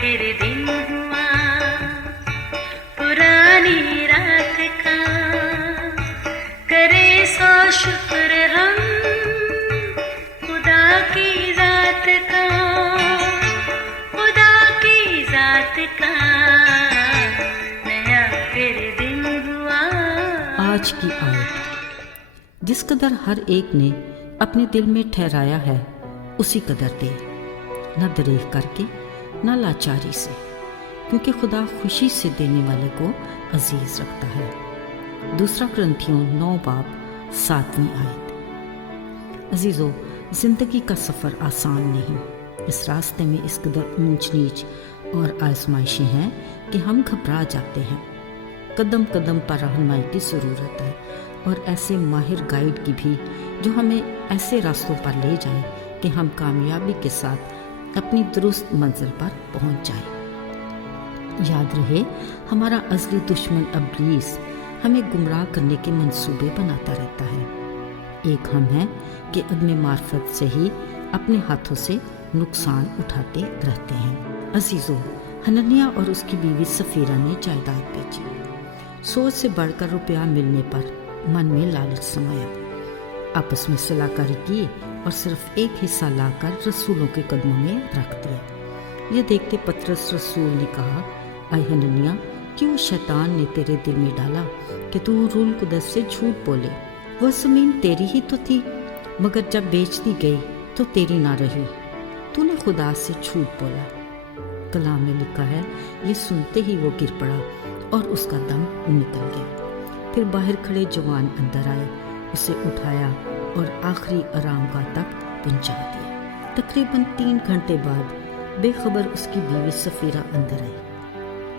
پھر دن ہوا پرانی رات کا، کرے سو شکر ہم خدا کی ذات کا، خدا کی ذات کا، نیا پھر دن ہوا۔ آج کی آیت: جس قدر ہر ایک نے اپنے دل میں ٹھہرایا ہے اسی قدر دے، نہ دریغ کر کے نہ لاچاری سے، کیونکہ خدا خوشی سے دینے والے کو عزیز رکھتا ہے۔ دوسرا کرنتھیوں 9 باب 7 آیت۔ عزیزو، زندگی کا سفر آسان نہیں۔ اس راستے میں اس قدر اونچ نیچ اور آزمائشیں ہیں کہ ہم گھبرا جاتے ہیں۔ قدم قدم پر رہنمائی کی ضرورت ہے، اور ایسے ماہر گائیڈ کی بھی جو ہمیں ایسے راستوں پر لے جائے کہ ہم کامیابی کے ساتھ اپنی درست منزل پر پہنچ جائیں۔ یاد رہے، ہمارا ازلی دشمن ابلیس ہمیں گمراہ کرنے کے منصوبے بناتا رہتا ہے۔ ایک ہم ہیں کہ عدم معرفت سے ہی اپنے ہاتھوں سے نقصان اٹھاتے رہتے ہیں۔ عزیزو، حنانیہ اور اس کی بیوی سفیرہ نے جائیداد بیچی۔ سوچ سے بڑھ کر روپیہ ملنے پر من میں لالچ سمایا، آپس میں صلاح کاری کی اور صرف ایک حصہ لا کر رسولوں کے قدموں میں رکھ دیا۔ یہ دیکھتے پطرس رسول نے کہا، اے حنانیہ، کیوں شیطان نے تیرے دل میں ڈالا کہ تو روح القدس سے جھوٹ بولے؟ وہ زمین تیری ہی تو تھی، مگر جب بیچ دی گئی تو تیری نہ رہی، تو نے خدا سے جھوٹ بولا۔ کلام میں لکھا ہے، یہ سنتے ہی وہ گر پڑا اور اس کا دم نکل گیا۔ پھر باہر کھڑے جوان اندر آئے، اسے اٹھایا اور آخری آرام گاہ تک پہنچا دیا۔ تقریباً 3 گھنٹے بعد بے خبر اس کی بیوی سفیرہ اندر آئی۔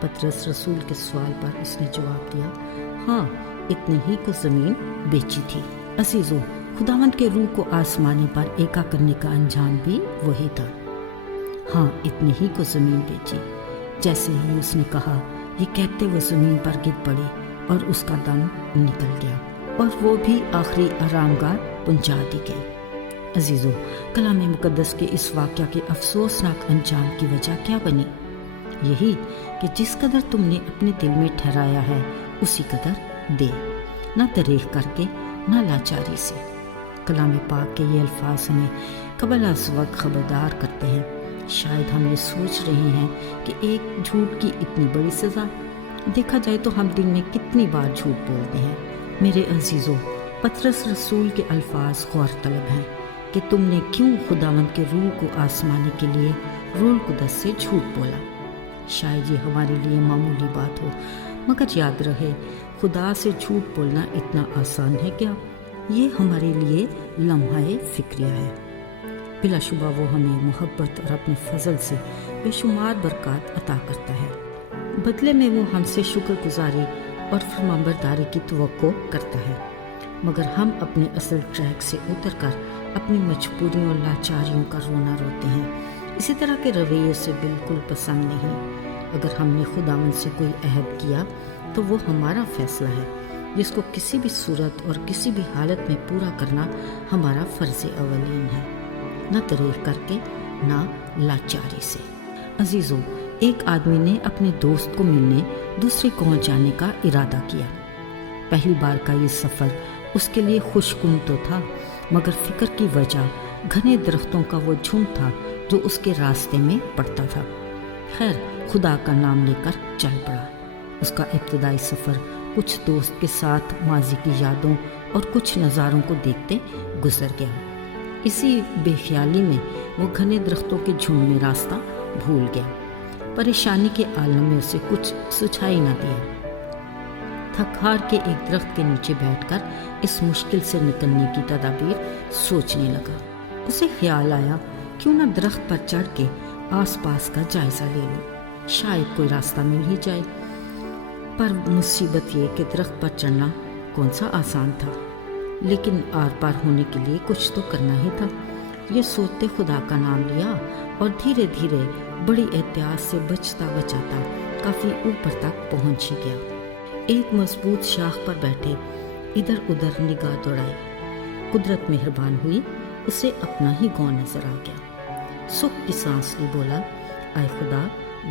پطرس رسول کے سوال پر اس نے جواب دیا، ہاں، اتنے ہی کو زمین بیچی تھی۔ عزیزو، خداوند کے روح کو آسمانے پر ایکا کرنے کا انجام بھی وہی تھا۔ ہاں، اتنے ہی کو زمین بیچی۔ جیسے ہی اس نے کہا، یہ کہتے وہ زمین پر گر پڑی اور اس کا دم نکل گیا، اور وہ بھی آخری آرام گاہ پہنچا دی گئی۔ عزیزو، کلام مقدس کے اس واقعہ کے افسوسناک انجام کی وجہ کیا بنی؟ یہی کہ جس قدر تم نے اپنے دل میں ٹھہرایا ہے اسی قدر دے، نہ دریغ کر کے نہ لاچاری سے۔ کلام پاک کے یہ الفاظ ہمیں قبل از وقت خبردار کرتے ہیں۔ شاید ہم یہ سوچ رہے ہیں کہ ایک جھوٹ کی اتنی بڑی سزا، دیکھا جائے تو ہم دن میں کتنی بار جھوٹ بولتے ہیں۔ میرے عزیزو، پطرس رسول کے الفاظ غور طلب ہیں کہ تم نے کیوں خداوند کے روح کو آزمانے کے لیے روح القدس سے جھوٹ بولا۔ شاید یہ ہمارے لیے معمولی بات ہو، مگر یاد رہے، خدا سے جھوٹ بولنا اتنا آسان ہے کیا؟ یہ ہمارے لیے لمحہ فکریہ ہے۔ بلا شبہ وہ ہمیں محبت اور اپنے فضل سے بے شمار برکات عطا کرتا ہے، بدلے میں وہ ہم سے شکر گزاری اور فرمانبرداری کی توقع کرتا ہے، مگر ہم اپنے اصل ٹریک سے اتر کر اپنی مجبوریوں اور لاچاریوں کا رونا روتے ہیں۔ اسی طرح کے رویے سے بالکل پسند نہیں۔ اگر ہم نے خداوند سے کوئی عہد کیا تو وہ ہمارا فیصلہ ہے، جس کو کسی بھی صورت اور کسی بھی حالت میں پورا کرنا ہمارا فرض اولین ہے، نہ دریغ کر کے نہ لاچاری سے۔ عزیزو، ایک آدمی نے اپنے دوست کو ملنے دوسری قوم جانے کا ارادہ کیا۔ پہلی بار کا یہ سفر اس کے لیے خوشگوار تو تھا، مگر فکر کی وجہ گھنے درختوں کا وہ جھنڈ تھا جو اس کے راستے میں پڑتا تھا۔ خیر، خدا کا نام لے کر چل پڑا۔ اس کا ابتدائی سفر کچھ دوست کے ساتھ ماضی کی یادوں اور کچھ نظاروں کو دیکھتے گزر گیا۔ اسی بے خیالی میں وہ گھنے درختوں کے جھنڈ میں راستہ بھول گیا۔ پریشانی کے عالم میں اسے کچھ سجھائی نہ دیا۔ تھک ہار کے ایک درخت کے نیچے بیٹھ کر اس مشکل سے نکلنے کی تدابیر سوچنے لگا۔ اسے خیال آیا، کیوں نہ درخت پر چڑھ کے آس پاس کا جائزہ لے لوں، شاید کوئی راستہ مل ہی جائے۔ پر مصیبت یہ کہ درخت پر چڑھنا کون سا آسان تھا، لیکن آر پار ہونے کے لیے کچھ تو کرنا ہی تھا۔ یہ سوچتے خدا کا نام لیا اور دھیرے دھیرے بڑی احتیاط سے بچتا بچاتا کافی اوپر تک پہنچ ہی گیا۔ ایک مضبوط شاخ پر بیٹھے ادھر ادھر نگاہ دوڑائی، قدرت مہربان ہوئی، اسے اپنا ہی گاؤں نظر آ گیا۔ سکھ کی سانس لی، بولا، اے خدا،